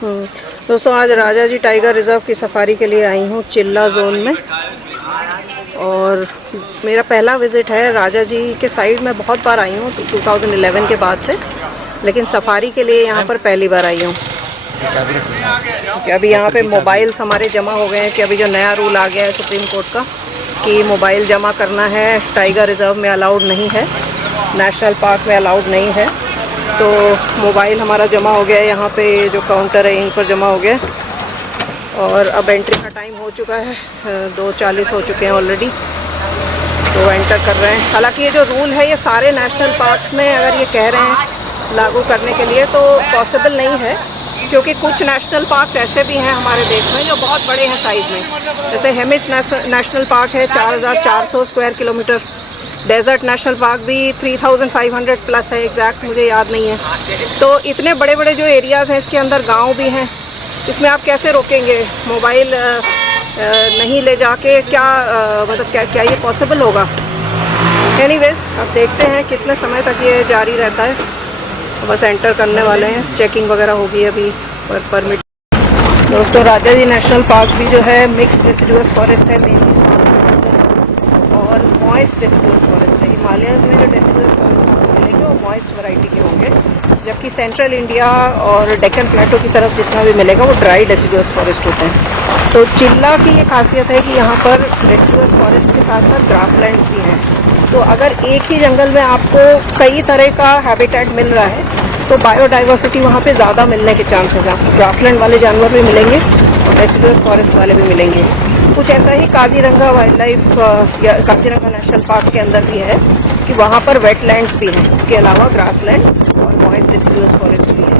दोस्तों आज राजा जी tiger reserve की सफारी के लिए आई हूँ चिल्ला जोन में, और मेरा पहला विज़िट है। राजा जी के साइड में बहुत बार आई हूँ 2011 के बाद से, लेकिन सफारी के लिए यहाँ पर पहली बार आई हूँ। कि अभी यहाँ पे मोबाइल्स हमारे जमा हो गए हैं कि अभी जो नया रूल आ गया है सुप्रीम कोर्ट का कि मोबाइल जमा करना है टाइगर रिजर्व में अलाउड नहीं है, नेशनल पार्क में अलाउड नहीं है। तो मोबाइल हमारा जमा हो गया है, यहाँ पे जो काउंटर है यहीं पर जमा हो गया। और अब एंट्री का टाइम हो चुका है, 2:40 हो चुके हैं ऑलरेडी, तो एंटर कर रहे हैं। हालांकि ये जो रूल है ये सारे नेशनल पार्क्स में अगर ये कह रहे हैं लागू करने के लिए तो पॉसिबल नहीं है, क्योंकि कुछ नेशनल पार्क्स ऐसे भी हैं हमारे देश में जो बहुत बड़े हैं साइज़ में। जैसे हेमिस नेशनल पार्क है 4400 square kilometre, desert national park भी 3500 प्लस है, एग्जैक्ट मुझे याद नहीं है। तो इतने बड़े बड़े जो एरियाज़ हैं, इसके अंदर गांव भी हैं, इसमें आप कैसे रोकेंगे मोबाइल नहीं ले जाके? क्या मतलब क्या ये पॉसिबल होगा? एनीवेज अब देखते हैं कितने समय तक ये जारी रहता है। बस एंटर करने वाले हैं, चेकिंग वगैरह होगी अभी परमिट। दोस्तों राजा जी नेशनल पार्क भी जो है मिक्स डिसिडुअस फॉरेस्ट है और मॉइस्ट डिसिडुअस फॉरेस्ट है। हिमालयस में जो डिसिडुअस फॉरेस्ट आपको मिलेंगे वो मॉइस्ट वैरायटी के होंगे, जबकि सेंट्रल इंडिया और डेक्कन प्लेटो की तरफ जितना भी मिलेगा वो ड्राई डिसिडुअस फॉरेस्ट होते हैं। तो चिल्ला की ये खासियत है कि यहाँ पर डिसिडुअस फॉरेस्ट के साथ साथ ग्रासलैंड्स भी हैं। तो अगर एक ही जंगल में आपको कई तरह का हैबिटेट मिल रहा है तो बायोडाइवर्सिटी वहाँ पे ज़्यादा मिलने के चांसेस हैं। आपको ग्रासलैंड वाले जानवर भी मिलेंगे और डिसिडुअस फॉरेस्ट वाले भी मिलेंगे। कुछ ऐसा ही काजीरंगा वाइल्ड लाइफ या काजीरंगा नेशनल पार्क के अंदर भी है कि वहाँ पर वेटलैंड्स भी हैं, उसके अलावा ग्रासलैंड और मॉइस्ट डिसिडुअस फॉरेस्ट भी है।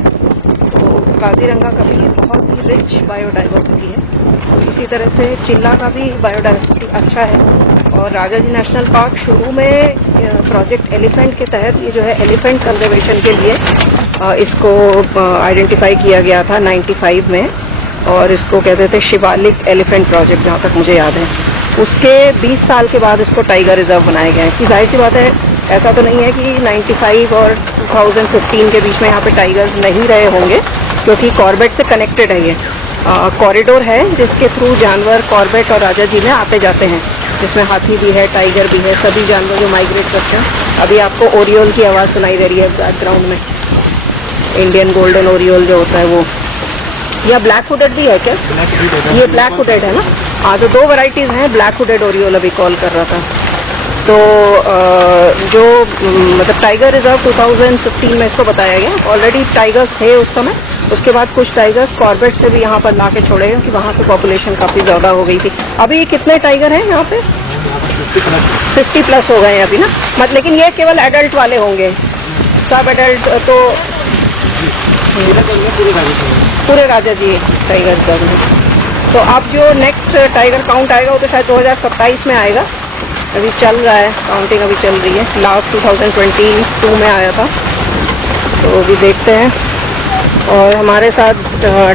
तो काजीरंगा का भी बहुत ही रिच बायोडाइवर्सिटी है। तो इसी तरह से चिल्ला का भी बायोडाइवर्सिटी अच्छा है। और राजा जी नेशनल पार्क शुरू में प्रोजेक्ट एलिफेंट के तहत ये जो है एलिफेंट कंजर्वेशन के लिए इसको आइडेंटिफाई किया गया था 95 में, और इसको कहते थे शिवालिक एलिफेंट प्रोजेक्ट, जहाँ तक मुझे याद है। उसके 20 साल के बाद इसको टाइगर रिजर्व बनाया गया है। कि जाहिर सी बात है ऐसा तो नहीं है कि 95 और 2015 के बीच में यहाँ पे टाइगर्स नहीं रहे होंगे, क्योंकि कॉर्बेट से कनेक्टेड है। ये कॉरिडोर है जिसके थ्रू जानवर कॉर्बेट और राजा जी में आते जाते हैं, जिसमें हाथी भी है, टाइगर भी है, सभी जानवर जो माइग्रेट करते हैं। अभी आपको ओरियोल की आवाज़ सुनाई दे रही है बैकग्राउंड में, इंडियन गोल्डन ओरियोल जो होता है वो। या ब्लैक हुडेड भी है क्या? ये ब्लैक हुडेड है ना? हाँ, तो 2 वैरायटीज़ हैं। ब्लैक हुडेड ओरियोल अभी कॉल कर रहा था। तो जो मतलब टाइगर रिजर्व 2015 में इसको बताया गया। ऑलरेडी टाइगर्स थे उस समय, उसके बाद कुछ टाइगर्स कॉर्बेट से भी यहाँ पर ला के छोड़े हैं कि वहाँ से पॉपुलेशन काफ़ी ज़्यादा हो गई थी। अभी कितने टाइगर हैं यहाँ पे? 50 प्लस हो गए हैं अभी ना। मतलब लेकिन ये केवल एडल्ट वाले होंगे, सब एडल्ट तो पूरे राजा जी टाइगर रिजर्व में। तो अब जो नेक्स्ट टाइगर काउंट आएगा वो तो शायद 2027 में आएगा। अभी चल रहा है काउंटिंग, अभी चल रही है। लास्ट 2022 में आया था, तो अभी देखते हैं। और हमारे साथ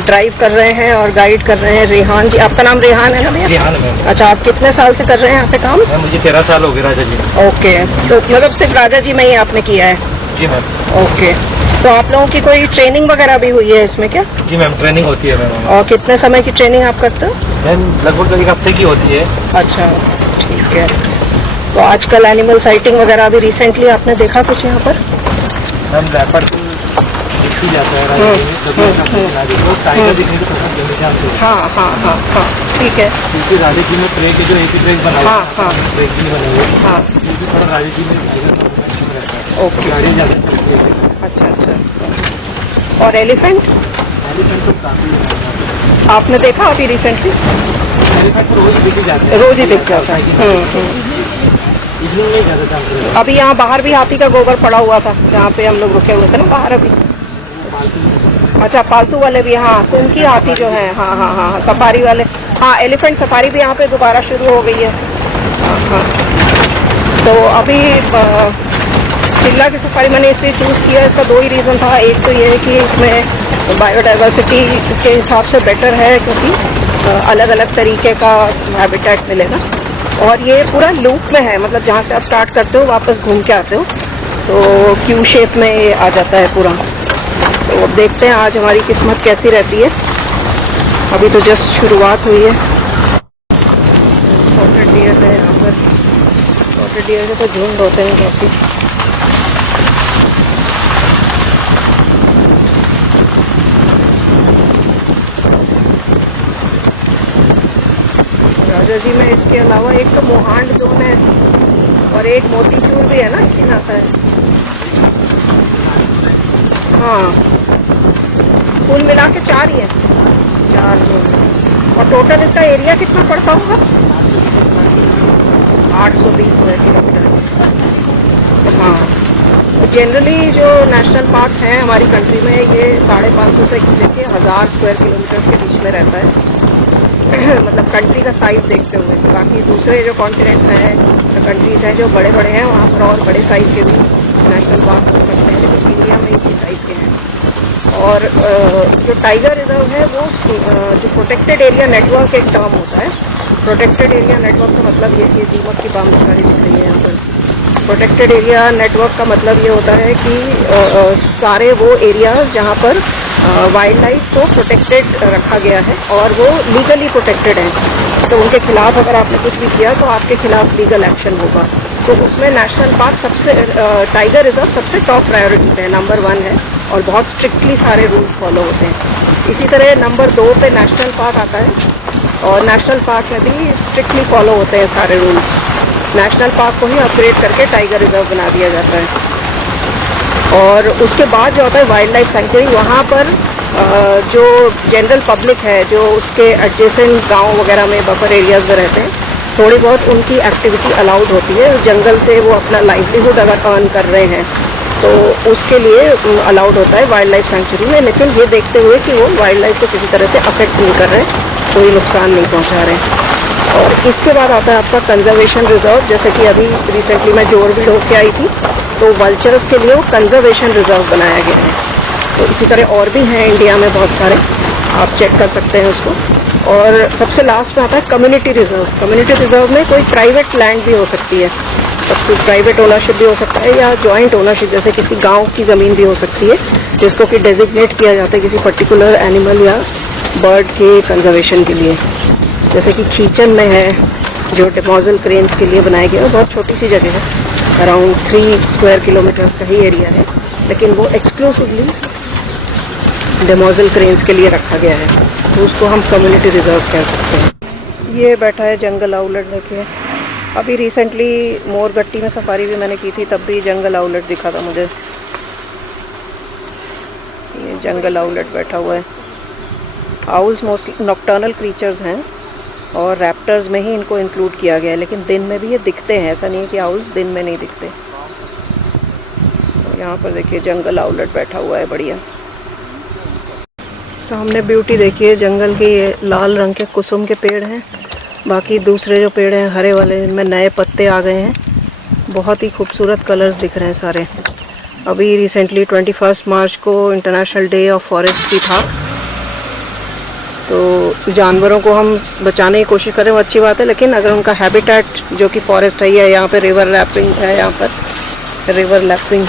ड्राइव कर रहे हैं और गाइड कर रहे हैं रेहान जी। आपका नाम रेहान है ना भैया? रेहान है। अच्छा, आप कितने साल से कर रहे हैं यहाँ पे काम? मुझे 13 साल हो गए राजा जी में। ओके, तो मतलब सिर्फ राजा जी में ही आपने किया है? जी मैम। ओके, तो आप लोगों की कोई ट्रेनिंग वगैरह भी हुई है इसमें क्या? जी मैम, ट्रेनिंग होती है मैम। और कितने समय की ट्रेनिंग आप करते हो? मैम लगभग 1 हफ्ते की होती है। अच्छा, ठीक है। तो आजकल एनिमल साइटिंग वगैरह अभी रिसेंटली आपने देखा कुछ यहाँ पर? मैम रैपर दिखी जाता है राजा जी में, टाइगर दिखने की पसंद करने जानते हैं। हाँ हाँ हाँ हाँ, ठीक है। क्योंकि राजा जी में ट्रेक के जो एक ही ट्रेक बना हुआ है, हाँ ट्रेक नहीं बने हुए, हाँ, क्योंकि थोड़ा राजा जी में टाइगर रहता है। ओके, गाड़ियाँ ज़्यादा चलती है। अच्छा अच्छा। और एलिफेंट एलिफेंट तो काफी आपने देखा अभी रिसेंटली? एलिफेंट तो रोज दिख जाते हैं, रोज ही दिख जाता है। इवनिंग में ज़्यादा चांस। अभी यहाँ बाहर भी हाथी का गोबर पड़ा हुआ था, जहाँ पे हम लोग रुके हुए थे ना बाहर अभी। अच्छा, पालतू वाले भी? हाँ, उनकी हाथी जो है, हाँ हाँ हाँ, सफारी वाले। हाँ, एलिफेंट सफारी भी यहाँ पे दोबारा शुरू हो गई है। हाँ हाँ, तो अभी चिल्ला की सफारी मैंने इसलिए चूज़ किया, इसका 2 ही रीज़न था। एक तो ये है कि इसमें बायोडाइवर्सिटी के हिसाब से बेटर है, क्योंकि अलग अलग तरीके का हैबिटेट मिलेगा। और ये पूरा लूप में है, मतलब जहाँ से आप स्टार्ट करते हो वापस घूम के आते हो, तो क्यू शेप में ये आ जाता है पूरा। तो अब देखते हैं आज हमारी किस्मत कैसी रहती है। अभी तो जस्ट शुरुआत हुई है। स्पॉटेड डियर है यहाँ पर। स्पॉटेड डियर के तो झुंड होते हैं काफी। राजा जी में इसके अलावा एक तो मोहांड जोन है और एक मोतीचूर भी है ना, इसी में आता है। हाँ, कुल मिला के 4 ही है, 4 जोन है। और टोटल इसका एरिया कितना पड़ता होगा? 820 स्क्वायर किलोमीटर। हाँ, तो जनरली जो नेशनल पार्क्स हैं हमारी कंट्री में ये 550 से लेके 1000 स्क्वायर किलोमीटर के बीच में रहता है। मतलब कंट्री का साइज देखते हुए। बाकी दूसरे जो कॉन्टिनेंट्स हैं, कंट्रीज हैं जो बड़े बड़े हैं, वहाँ पर और बड़े साइज के भी नेशनल पार्क हो सकते हैं, लेकिन इंडिया में इसी साइज के हैं। और जो टाइगर रिजर्व है वो जो प्रोटेक्टेड एरिया नेटवर्क एक टर्म होता है। प्रोटेक्टेड एरिया नेटवर्क का मतलब ये दीमक की बाम दिखाई दिख रही है यहाँ पर। प्रोटेक्टेड एरिया नेटवर्क का मतलब ये होता है कि सारे वो एरियाज जहाँ पर वाइल्ड लाइफ को प्रोटेक्टेड रखा गया है और वो लीगली प्रोटेक्टेड हैं, तो उनके खिलाफ अगर आपने कुछ भी किया तो आपके खिलाफ लीगल एक्शन होगा। तो उसमें नेशनल पार्क सबसे टाइगर रिजर्व सबसे टॉप प्रायोरिटी पे नंबर 1 है और बहुत स्ट्रिक्टली सारे रूल्स फॉलो होते हैं। इसी तरह नंबर 2 पे नेशनल पार्क आता है और नेशनल पार्क में भी स्ट्रिक्टली फॉलो होते हैं सारे रूल्स। नेशनल पार्क को ही अपग्रेड करके टाइगर रिजर्व बना दिया जाता है। और उसके बाद जो होता है वाइल्ड लाइफ सेंचुरी, वहाँ पर जो जनरल पब्लिक है जो उसके एडजेसेंट गांव वगैरह में बफर एरियाज में रहते हैं, थोड़ी बहुत उनकी एक्टिविटी अलाउड होती है। जंगल से वो अपना लाइवलीहुड अगर अर्न कर रहे हैं तो उसके लिए अलाउड होता है वाइल्ड लाइफ सेंचुरी में, लेकिन ये देखते हुए कि वो वाइल्ड लाइफ को किसी तरह से अफेक्ट नहीं कर रहे, कोई नुकसान नहीं पहुँचा रहे। और इसके बाद आता है आपका कंजर्वेशन रिजर्व। जैसे कि अभी रिसेंटली मैं जोरबीड होके आई थी, तो वल्चर्स के लिए वो कंजर्वेशन रिजर्व बनाया गया है। तो इसी तरह और भी हैं इंडिया में बहुत सारे, आप चेक कर सकते हैं उसको। और सबसे लास्ट में आता है कम्युनिटी रिजर्व। कम्युनिटी रिजर्व में कोई प्राइवेट लैंड भी हो सकती है, सब कुछ प्राइवेट ओनरशिप भी हो सकता है या जॉइंट ओनरशिप, जैसे किसी गांव की ज़मीन भी हो सकती है जिसको कि डेजिग्नेट किया जाता है किसी पर्टिकुलर एनिमल या बर्ड के कंजर्वेशन के लिए। जैसे कि खींचन में है जो डेमोजल क्रेन्स के लिए बनाया गया है, बहुत छोटी सी जगह है, अराउंड 3 स्क्वायर किलोमीटर का ही एरिया है, लेकिन वो एक्सक्लूसिवली डेमोजल क्रेन्स के लिए रखा गया है, तो उसको हम कम्युनिटी रिजर्व कह सकते हैं। ये बैठा है जंगल आउलेट। देखिए अभी रिसेंटली मोरगट्टी में सफारी भी मैंने की थी, तब भी जंगल आउलेट दिखा था मुझे। ये जंगल आउलेट बैठा हुआ है। आउल्स मोस्टली नॉक्टर्नल क्रीचर्स हैं और रैप्टर्स में ही इनको इंक्लूड किया गया है, लेकिन दिन में भी ये दिखते हैं, ऐसा नहीं है कि आउल्स दिन में नहीं दिखते। तो यहाँ पर देखिए जंगल आउलेट बैठा हुआ है, बढ़िया। सामने ब्यूटी देखिए जंगल के, ये लाल रंग के कुसुम के पेड़ हैं, बाकी दूसरे जो पेड़ हैं हरे वाले, इनमें नए पत्ते आ गए हैं, बहुत ही खूबसूरत कलर्स दिख रहे हैं सारे। अभी रिसेंटली 21 मार्च को इंटरनेशनल डे ऑफ फॉरेस्ट भी था, तो जानवरों को हम बचाने की कोशिश करें वो अच्छी बात है, लेकिन अगर उनका हैबिटेट जो कि फॉरेस्ट है, या यहाँ पे रिवर लैपिंग है, यहाँ पर रिवर लैपिंग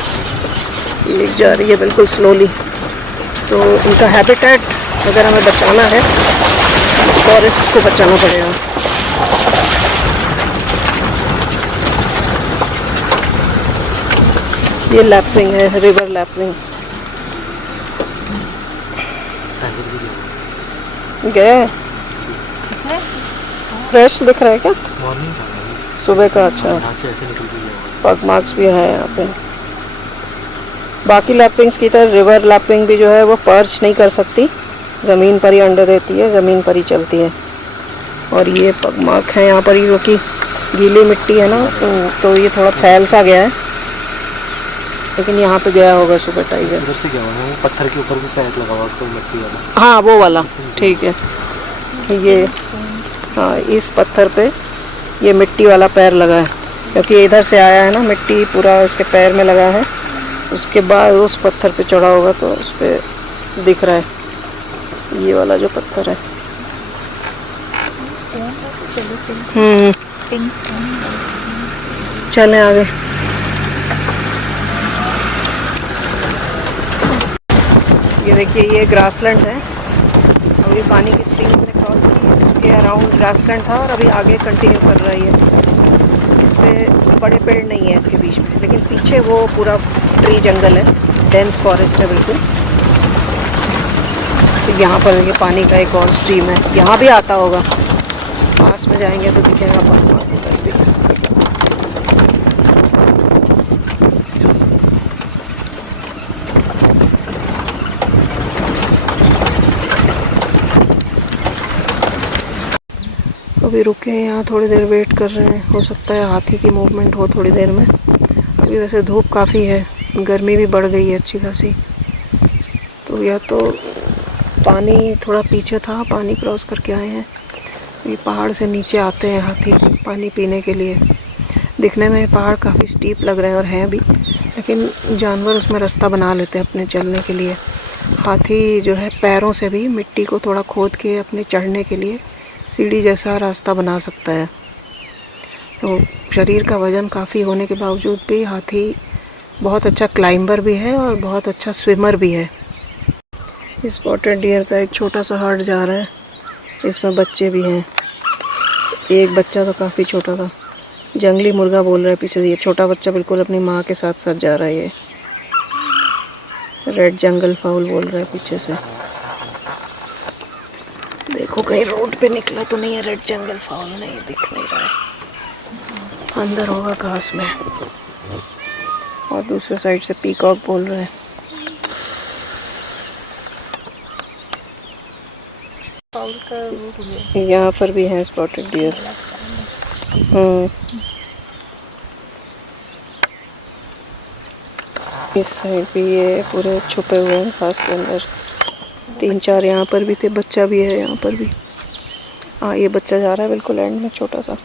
लिख जा रही है बिल्कुल स्लोली, तो उनका हैबिटेट अगर हमें बचाना है फॉरेस्ट को बचाना पड़ेगा। ये लैपिंग है, रिवर लैपिंग। गए फ्रेश दिख रहा है क्या? सुबह का। अच्छा, पग मार्क्स भी है यहाँ पे। बाकी लैपिंग्स की तरह रिवर लैपिंग भी जो है वो पर्च नहीं कर सकती, ज़मीन पर ही अंडे देती है, ज़मीन पर ही चलती है। और ये पग मार्क है यहाँ पर, क्योंकि गीली मिट्टी है ना, तो ये थोड़ा फैल सा गया है, लेकिन यहाँ पे गया होगा सुबह टाइगर। उधर से क्या हुआ है, पत्थर के ऊपर भी पैर लगा हुआ उसको, मिट्टी वाला। हाँ वो वाला, ठीक है। ये हाँ, इस पत्थर पे ये मिट्टी वाला पैर लगा है, क्योंकि इधर से आया है ना, मिट्टी पूरा उसके पैर में लगा है, उसके बाद उस पत्थर पे चढ़ा होगा तो उस पे दिख रहा है ये वाला जो पत्थर है। चलें आगे। ये देखिए, ये ग्रासलैंड है। अभी पानी की स्ट्रीम हमने क्रॉस की, उसके अराउंड ग्रासलैंड था और अभी आगे कंटिन्यू कर रहा है ये। इस पर बड़े पेड़ नहीं है इसके बीच में, लेकिन पीछे वो पूरा ट्री जंगल है, डेंस फॉरेस्ट है बिल्कुल। तो यहाँ पर ये पानी का एक और स्ट्रीम है, यहाँ भी आता होगा, पास में जाएंगे तो दिखेगा पानी उधर भी। अभी रुके हैं यहाँ, थोड़ी देर वेट कर रहे हैं, हो सकता है हाथी की मूवमेंट हो थोड़ी देर में। अभी वैसे धूप काफ़ी है, गर्मी भी बढ़ गई है अच्छी खासी। तो या तो पानी थोड़ा पीछे था, पानी क्रॉस करके आए हैं, ये पहाड़ से नीचे आते हैं हाथी पानी पीने के लिए। दिखने में पहाड़ काफ़ी स्टीप लग रहे हैं और हैं भी, लेकिन जानवर उसमें रास्ता बना लेते हैं अपने चलने के लिए। हाथी जो है पैरों से भी मिट्टी को थोड़ा खोद के अपने चढ़ने के लिए सीढ़ी जैसा रास्ता बना सकता है। तो शरीर का वज़न काफ़ी होने के बावजूद भी हाथी बहुत अच्छा क्लाइंबर भी है और बहुत अच्छा स्विमर भी है। इस स्पॉटेड डियर का एक छोटा सा हर्ड जा रहा है, इसमें बच्चे भी हैं। एक बच्चा तो काफ़ी छोटा था, जंगली मुर्गा बोल रहा है पीछे से। ये छोटा बच्चा बिल्कुल अपनी माँ के साथ साथ जा रहा है। ये रेड जंगल फाउल बोल रहा है पीछे से। देखो कहीं रोड पे निकला तो नहीं है रेड जंगल फाउल, नहीं दिख नहीं रहा है, अंदर होगा घास में। और दूसरे साइड से पीकॉक बोल रहा है। यहाँ पर भी है स्पॉटेड डियर। इस साइड भी ये पूरे छुपे हुए हैं घास के अंदर। 3-4 यहाँ पर भी थे, बच्चा भी है यहाँ पर भी। हाँ, ये बच्चा जा रहा है बिल्कुल एंड में, छोटा सा। अभी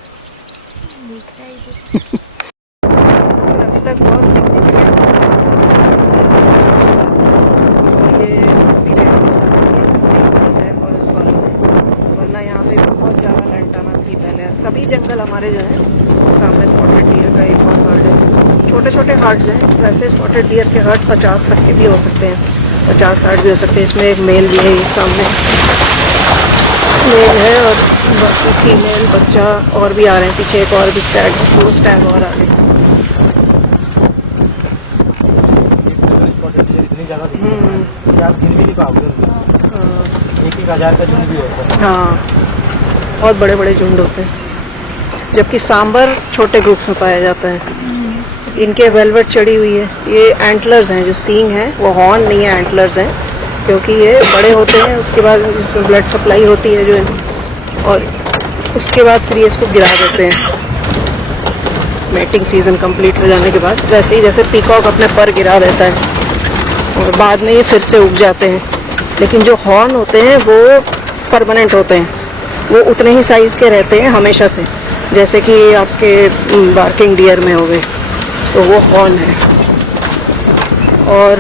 तक बहुत वरना यहाँ पे बहुत ज़्यादा लैंटाना थी पहले। सभी जंगल हमारे जो हैं, सामने स्पॉटेड डियर का एक और हर्ड है। छोटे छोटे हर्ड्स हैं, वैसे स्पॉटेड डियर के हर्ड 50 तक के भी हो सकते हैं, 50-60 भी हो सकते हैं। इसमें एक मेल भी है, सामने मेल है और बाकी फीमेल बच्चा और भी आ रहे हैं। पीछे एक और भी स्टैग है, 2 स्टैग और आ रहे हैं। इतनी ज़्यादा कि आप गिन भी नहीं पाओगे। एक 1000 का झुंड भी होता है। हाँ, बहुत बड़े बड़े झुंड होते हैं, जबकि सांबर छोटे ग्रुप में पाया जाता है। इनके वेलवेट चढ़ी हुई है। ये एंटलर्स हैं, जो सींग हैं वो हॉर्न नहीं है, एंटलर्स हैं, क्योंकि ये बड़े होते हैं। उसके बाद इसमें ब्लड सप्लाई होती है जो, और उसके बाद फिर ये इसको गिरा देते हैं मेटिंग सीजन कंप्लीट हो जाने के बाद। वैसे ही जैसे पीकॉक अपने पर गिरा देता है और बाद में ये फिर से उग जाते हैं। लेकिन जो हॉर्न होते हैं वो परमानेंट होते हैं, वो उतने ही साइज के रहते हैं हमेशा से, जैसे कि आपके बार्किंग डियर में हो गए, तो वो हॉर्न है। और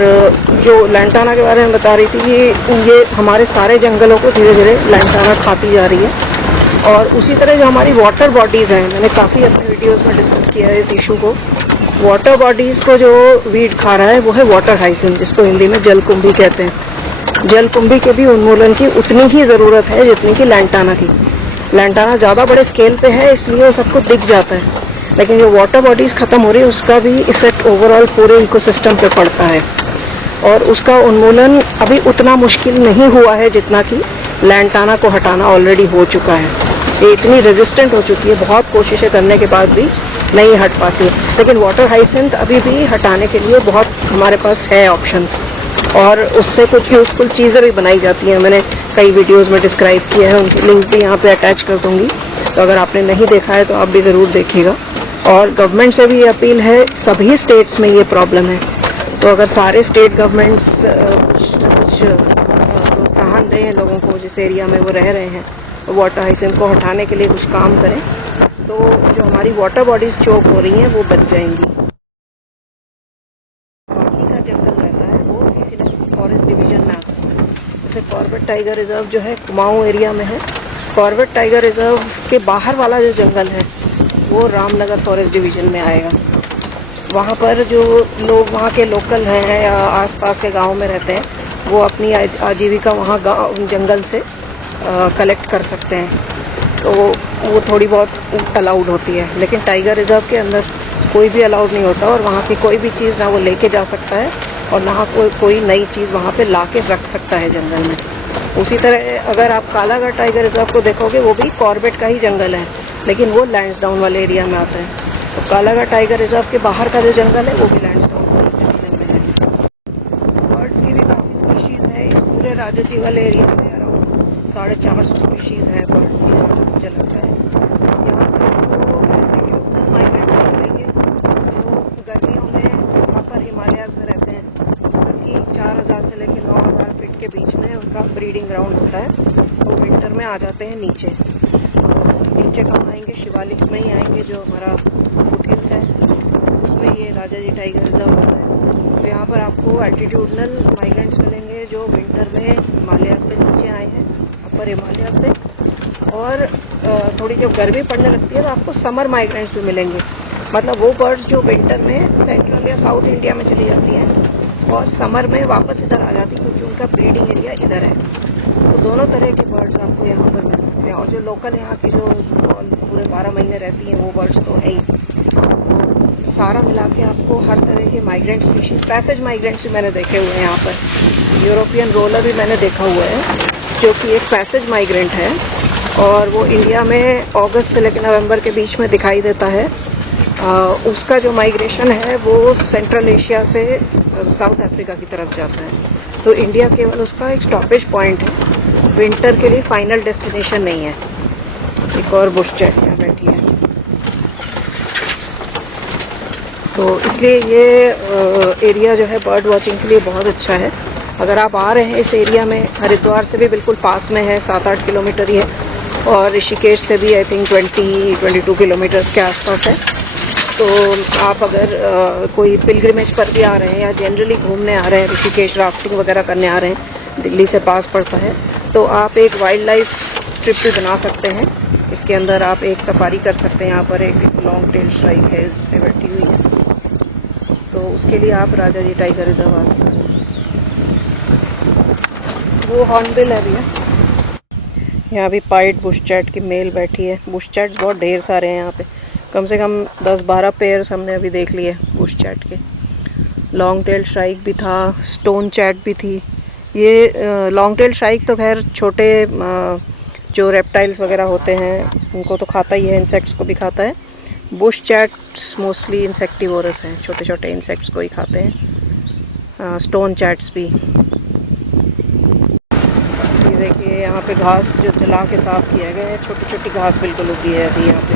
जो लैंटाना के बारे में बता रही थी, ये हमारे सारे जंगलों को धीरे धीरे लैंटाना खाती जा रही है। और उसी तरह जो हमारी वाटर बॉडीज़ हैं, मैंने काफ़ी अपने वीडियोस में डिस्कस किया है इस इशू को। वाटर बॉडीज़ को जो वीड खा रहा है वो है वाटर हाइसिंथ, जिसको हिंदी में जलकुंभी कहते हैं। जलकुंभी के भी उन्मूलन की उतनी ही ज़रूरत है जितनी कि लैंटाना की। लैंटाना ज़्यादा बड़े स्केल पे है, इसलिए वो सबको दिख जाता है, लेकिन जो वाटर बॉडीज़ ख़त्म हो रही है उसका भी इफेक्ट ओवरऑल पूरे इकोसिस्टम पे पड़ता है। और उसका उन्मूलन अभी उतना मुश्किल नहीं हुआ है जितना कि लैंटाना को हटाना ऑलरेडी हो चुका है। ये इतनी रेजिस्टेंट हो चुकी है, बहुत कोशिशें करने के बाद भी नहीं हट पाती है। लेकिन वाटर हाइसिंथ अभी भी हटाने के लिए बहुत हमारे पास है ऑप्शंस, और उससे कुछ यूजफुल चीज़ें भी बनाई जाती हैं। मैंने कई वीडियोस में डिस्क्राइब किया है, उनकी लिंक भी यहाँ पे अटैच कर दूंगी, तो अगर आपने नहीं देखा है तो आप भी ज़रूर देखिएगा। और गवर्नमेंट से भी अपील है, सभी स्टेट्स में ये प्रॉब्लम है, तो अगर सारे स्टेट गवर्नमेंट्स कुछ प्रोत्साहन दें लोगों को जिस एरिया में वो रह रहे हैं, वाटर हाइसिंथ को हटाने के लिए कुछ काम करें, तो जो हमारी वाटर बॉडीज चोक हो रही हैं वो बच जाएंगी। बाकी का जंगल रहता है वो किसी न किसी फॉरेस्ट डिवीजन में आता है। जैसे कॉर्बेट टाइगर रिजर्व जो है कुमाऊं एरिया में है। कॉर्बेट टाइगर रिजर्व के बाहर वाला जो जंगल है वो रामनगर फॉरेस्ट डिवीजन में आएगा। वहाँ पर जो लोग वहाँ के लोकल हैं या आसपास के गांव में रहते हैं, वो अपनी आजीविका वहाँ गाँव जंगल से कलेक्ट कर सकते हैं, तो वो थोड़ी बहुत अलाउड होती है। लेकिन टाइगर रिजर्व के अंदर कोई भी अलाउड नहीं होता और वहाँ की कोई भी चीज़ ना वो लेके जा सकता है और ना कोई नई चीज़ वहाँ पे ला के रख सकता है जंगल में। उसी तरह अगर आप कालागढ़ टाइगर रिजर्व को देखोगे, वो भी कॉर्बेट का ही जंगल है, लेकिन वो लैंड्सडाउन वाले एरिया में आता है। तो कालागढ़ टाइगर रिजर्व के बाहर का जो जंगल है वो भी लैंड्सडाउन वाले एरिया में है। बर्ड्स की भी काफ़ी स्पीशीज़ है इस पूरे राजाजी वाले एरिया में। अराउंड 450 स्पीशीज़ है बर्ड्स की, जहाँ तक मुझे लगता है। यहाँ पर आपको एल्टीट्यूडल माइग्रेंट्स मिलेंगे जो गर्मियों में अपर हिमालयाज में रहते हैं, क्योंकि 4000 से लेकर 9000 फीट के बीच में उनका ब्रीडिंग ग्राउंड होता है। तो विंटर में आ जाते हैं नीचे, नीचे कहाँ आएंगे, शिवालिक में ही आएंगे, जो हमारा फुटहिल्स है उसमें ये राजाजी टाइगर रिजर्व होता है। तो यहाँ पर आपको एल्टीट्यूडनल माइग्रेंट्स मिलेंगे जो विंटर में हिमालय से नीचे आए हैं, अपर हिमालय से। और थोड़ी जब गर्मी पड़ने लगती है तो आपको समर माइग्रेंट्स भी मिलेंगे, मतलब वो बर्ड्स जो विंटर में सेंट्रल या साउथ इंडिया में चली जाती हैं और समर में वापस इधर आ जाती है, क्योंकि उनका ब्रीडिंग एरिया इधर है। तो दोनों तरह के बर्ड्स आपको यहाँ पर मिल सकते हैं। और जो लोकल यहाँ की जो पूरे 12 महीने रहती हैं वो बर्ड्स तो है ही। तो सारा मिला के आपको हर तरह के माइग्रेंट स्पीशीज, पैसेज माइग्रेंट्स भी मैंने देखे हुए हैं यहाँ पर। यूरोपियन रोलर भी मैंने देखा हुआ है, जो कि एक पैसेज माइग्रेंट है और वो इंडिया में अगस्त से लेकर नवंबर के बीच में दिखाई देता है। उसका जो माइग्रेशन है वो सेंट्रल एशिया से साउथ अफ्रीका की तरफ जाता है। तो इंडिया केवल उसका एक स्टॉपेज पॉइंट है, विंटर के लिए फाइनल डेस्टिनेशन नहीं है। एक और बुश जैट यहाँ बैठी है, तो इसलिए ये एरिया जो है बर्ड वॉचिंग के लिए बहुत अच्छा है। अगर आप आ रहे हैं इस एरिया में, हरिद्वार से भी बिल्कुल पास में है, 7-8 किलोमीटर ही है, और ऋषिकेश से भी आई थिंक 20-22 किलोमीटर्स के आसपास है। तो आप अगर कोई पिलग्रिमेज पर भी आ रहे हैं या जनरली घूमने आ रहे हैं, ऋषिकेश राफ्टिंग वगैरह करने आ रहे हैं, दिल्ली से पास पड़ता है, तो आप एक वाइल्ड लाइफ ट्रिप भी बना सकते हैं। इसके अंदर आप एक सफारी कर सकते हैं। यहाँ पर एक लॉन्ग टेल श्राइक है, इस पे बैठी हुई है, तो उसके लिए आप राजाजी टाइगर रिजर्व आ सकते हैं। वो हॉर्नबिल है भैया। यहाँ भी पाइट बुश चैट की मेल बैठी है। बुश चैट्स बहुत ढेर सारे हैं यहाँ पे, कम से कम 10-12 पेयर्स हमने अभी देख लिए बुश चैट के। लॉन्ग टेल श्राइक भी था, स्टोन चैट भी थी। ये लॉन्ग टेल श्राइक तो खैर छोटे जो रेप्टाइल्स वगैरह होते हैं उनको तो खाता ही है, इंसेक्ट्स को भी खाता है। बुश चैट्स मोस्टली इंसेक्टिवोरस हैं, छोटे छोटे इंसेक्ट्स को ही खाते हैं। स्टोन चैट्स भी। ये देखिए यहाँ पे घास जो जला के साफ किया गया है, छोटी छोटी घास बिल्कुल उगी है अभी यहाँ पे।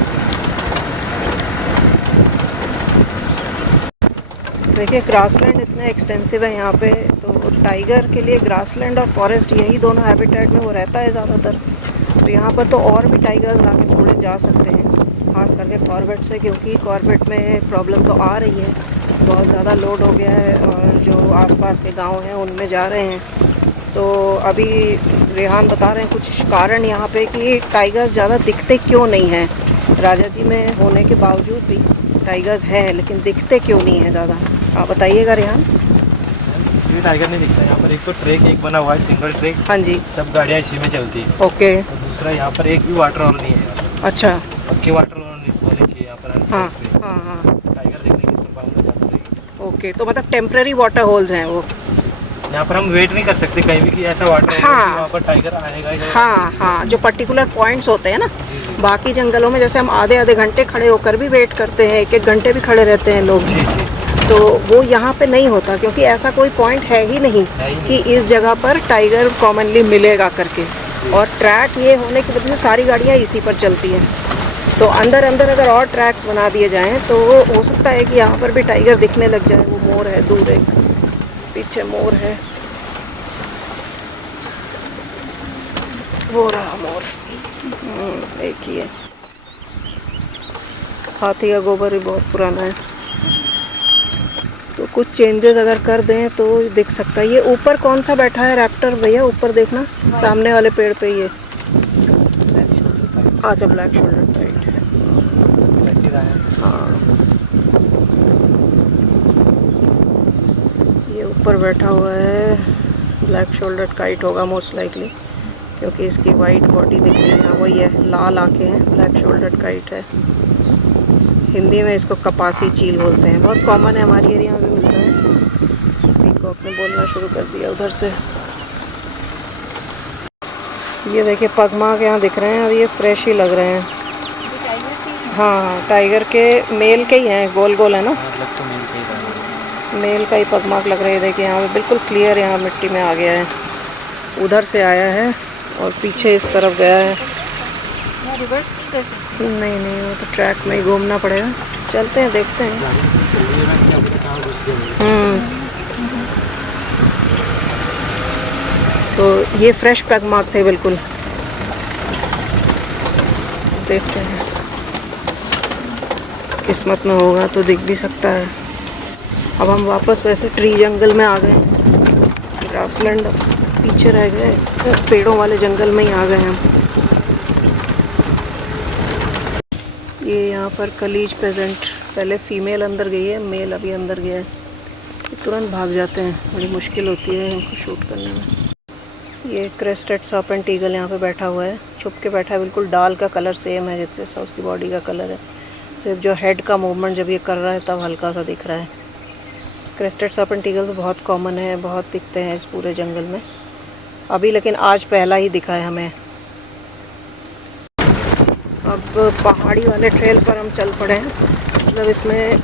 देखिए ग्रासलैंड इतने एक्सटेंसिव है यहाँ पे, तो टाइगर के लिए ग्रासलैंड और फॉरेस्ट यही दोनों हैबिटेट में वो रहता है ज़्यादातर। तो यहाँ पर तो और भी टाइगर्स लाके छोड़े जा सकते हैं, खास करके कॉर्बेट से, क्योंकि कॉर्बेट में प्रॉब्लम तो आ रही है, बहुत ज़्यादा लोड हो गया है और जो आसपास के गांव हैं उनमें जा रहे हैं। तो अभी रेहान बता रहे हैं कुछ कारण यहाँ पे कि टाइगर्स ज़्यादा दिखते क्यों नहीं हैं। राजाजी में होने के बावजूद भी टाइगर्स हैं, लेकिन दिखते क्यों नहीं हैं ज़्यादा, आप बताइएगा रेहान। इसलिए टाइगर नहीं दिखता यहाँ पर। एक तो ट्रैक एक बना हुआ है, सिंगल ट्रैक। हाँ जी, सब गाड़ियाँ इसी में चलती है। ओके। और दूसरा यहाँ पर एक भी वाटर हॉल नहीं है। अच्छा, पक्के वाटर हॉल होने चाहिए यहाँ पर। हाँ हाँ हाँ, टाइगर देखने की संभावना ज़्यादा रहेगी। ओके। तो मतलब टेम्पररी वाटर होल्स हैं वो। यहाँ पर हम वेट नहीं कर सकते कहीं भी कि ऐसा वाटर हाँ, वहाँ पर टाइगर आएगा ही। हाँ हाँ, जो पर्टिकुलर पॉइंट्स होते हैं ना। जी जी बाकी जंगलों में जैसे हम आधे घंटे खड़े होकर भी वेट करते हैं, 1-1 घंटे भी खड़े रहते हैं लोग, जी जी। तो वो यहाँ पे नहीं होता, क्योंकि ऐसा कोई पॉइंट है ही नहीं कि इस जगह पर टाइगर कॉमनली मिलेगा करके। और ट्रैक ये होने की वजह से सारी गाड़ियाँ इसी पर चलती हैं। तो अंदर अंदर अगर और ट्रैक्स बना दिए जाएं तो हो सकता है कि यहाँ पर भी टाइगर दिखने लग जाए। वो मोर है, दूर एक पीछे मोर है, वो रहा मोर। एक ही है। हाथी का गोबर भी बहुत पुराना है, तो कुछ चेंजेस अगर कर दें तो दिख सकता है। ये ऊपर कौन सा बैठा है रैप्टर भैया, ऊपर देखना सामने वाले पेड़ पे। ये अच्छा, ब्लैक शोल्डर पाइट है। हाँ, ये ऊपर बैठा हुआ है ब्लैक शोल्डर्ड काइट होगा मोस्ट लाइकली, क्योंकि इसकी वाइट बॉडी दिख रही है। वही है, लाल आंखें हैं, ब्लैक शोल्डर्ड काइट है। हिंदी में इसको कपासी चील बोलते हैं, बहुत कॉमन है, हमारी एरिया में भी मिलता है। पीकॉक ने बोलना शुरू कर दिया उधर से। ये देखिए पगमार्क यहाँ दिख रहे हैं और ये फ्रेश ही लग रहे हैं। हाँ, टाइगर के मेल के ही हैं, गोल गोल है ना, मेल का ही पगमार्क लग रहा है। देखिए यहाँ पे बिल्कुल क्लियर, यहाँ मिट्टी में आ गया है, उधर से आया है और पीछे इस तरफ गया है। रिवर्स नहीं कर सकते? नहीं, वो तो ट्रैक में ही घूमना पड़ेगा। चलते हैं, देखते हैं। तो ये फ्रेश पगमार्क थे बिल्कुल। देखते हैं, किस्मत में होगा तो दिख भी सकता है। अब हम वापस वैसे ट्री जंगल में आ गए, ग्रासलैंड पीछे रह गए, पेड़ों वाले जंगल में ही आ गए हम। ये यहाँ पर कलीज पेजेंट, पहले फीमेल अंदर गई है, मेल अभी अंदर गया है। ये तुरंत भाग जाते हैं, बड़ी मुश्किल होती है इनको शूट करने में। ये क्रेस्टेड सर्पेंट ईगल यहाँ पे बैठा हुआ है, छुप के बैठा है, बिल्कुल डाल का कलर सेम है जैसा उसकी बॉडी का कलर है, सिर्फ जो हेड का मूवमेंट जब ये कर रहा है तब हल्का सा दिख रहा है। क्रेस्टेड सर्पेंट ईगल तो बहुत कॉमन है, बहुत दिखते हैं इस पूरे जंगल में अभी, लेकिन आज पहला ही दिखा है हमें। अब पहाड़ी वाले ट्रेल पर हम चल पड़े हैं, मतलब इसमें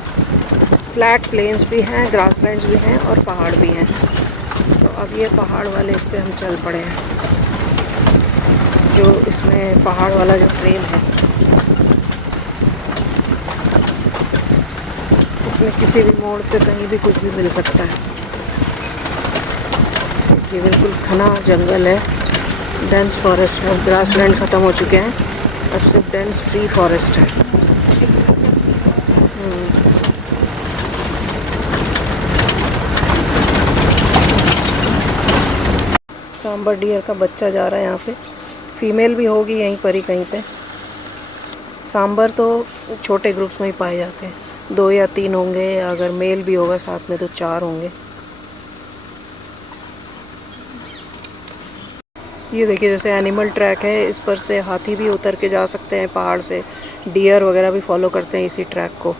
फ्लैट प्लेन्स भी हैं, ग्रासलैंड्स भी हैं और पहाड़ भी हैं। तो अब ये पहाड़ वाले इस पे हम चल पड़े हैं, जो इसमें पहाड़ वाला जो ट्रेल है, इसमें किसी भी मोड़ पे कहीं भी कुछ भी मिल सकता है। ये बिल्कुल घना जंगल है, डेंस फॉरेस्ट है, ग्रासलैंड ख़त्म हो चुके हैं, अब सिर्फ डेंस ट्री फॉरेस्ट है। सांबर डियर का बच्चा जा रहा है यहाँ पे, फीमेल भी होगी यहीं पर ही कहीं पे। सांबर तो छोटे ग्रुप्स में ही पाए जाते हैं, 2 या 3 होंगे, अगर मेल भी होगा साथ में तो 4 होंगे। ये देखिए जैसे एनिमल ट्रैक है, इस पर से हाथी भी उतर के जा सकते हैं पहाड़ से, डियर वगैरह भी फॉलो करते हैं इसी ट्रैक को।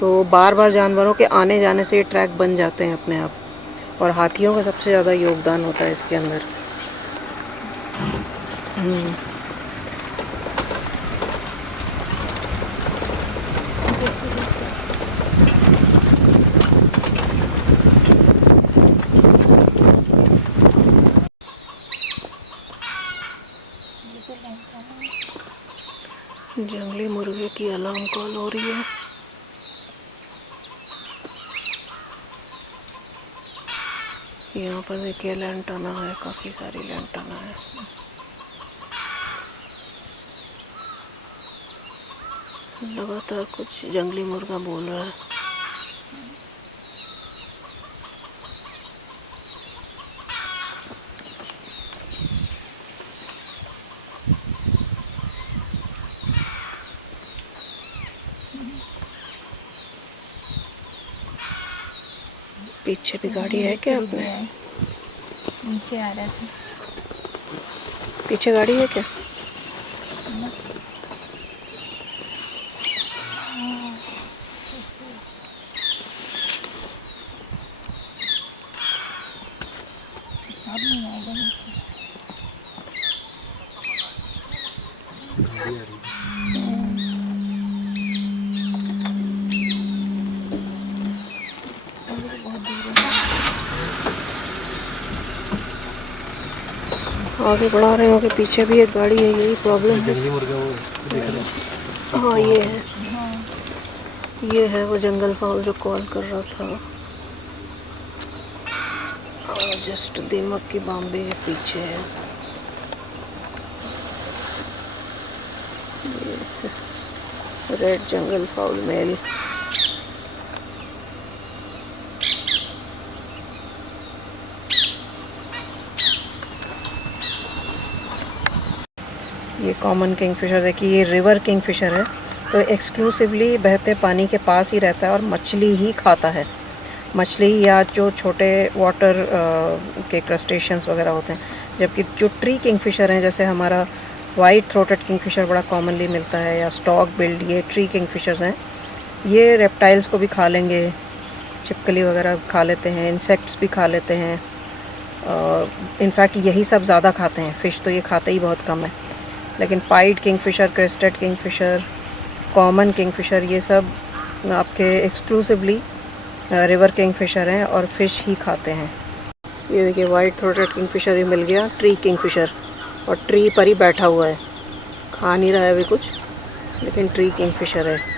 तो बार बार जानवरों के आने जाने से ये ट्रैक बन जाते हैं अपने आप, और हाथियों का सबसे ज़्यादा योगदान होता है इसके अंदर। जंगली मुर्गे की अलार्म कॉल हो रही है। यहाँ पर देखिए लैंटाना है, काफ़ी सारी लैंटाना है। लगातार कुछ जंगली मुर्गा बोल रहा है। पीछे भी गाड़ी है क्या अपने? नीचे आ रहा था, पीछे गाड़ी है क्या? अब नहीं आएगा नीचे। आगे बढ़ा रहे हो कि पीछे भी एक गाड़ी है, यही प्रॉब्लम है। जंगली मुर्गा वो देख रहे हैं। हाँ ये है वो जंगल फाउल जो कॉल कर रहा था। जस्ट दीमक की बॉम्बे के पीछे है। Red jungle fowl male. ये कॉमन किंगफिशर देखिए, ये रिवर किंगफिशर है, तो एक्सक्लूसिवली बहते पानी के पास ही रहता है और मछली ही खाता है। मछली या जो छोटे वाटर के क्रस्टेशियंस वगैरह होते हैं। जबकि जो ट्री किंगफिशर हैं, जैसे हमारा वाइट थ्रोटेड किंगफिशर बड़ा कॉमनली मिलता है, या स्टॉक बिल्ड, ये ट्री किंगफिशर्स हैं, ये रेप्टाइल्स को भी खा लेंगे, छिपकली वगैरह खा लेते हैं, इंसेक्ट्स भी खा लेते हैं। इनफैक्ट यही सब ज़्यादा खाते हैं, फ़िश तो ये खाते ही बहुत कम है। लेकिन pied Kingfisher, crested Kingfisher, common Kingfisher, ये सब आपके एक्सक्लूसिवली रिवर किंगफिशर हैं और फ़िश ही खाते हैं। ये देखिए वाइट थ्रोटेड किंगफिशर ही मिल गया, ट्री किंगफिशर, और ट्री पर ही बैठा हुआ है, खा नहीं रहा है अभी कुछ, लेकिन ट्री किंगफिशर है।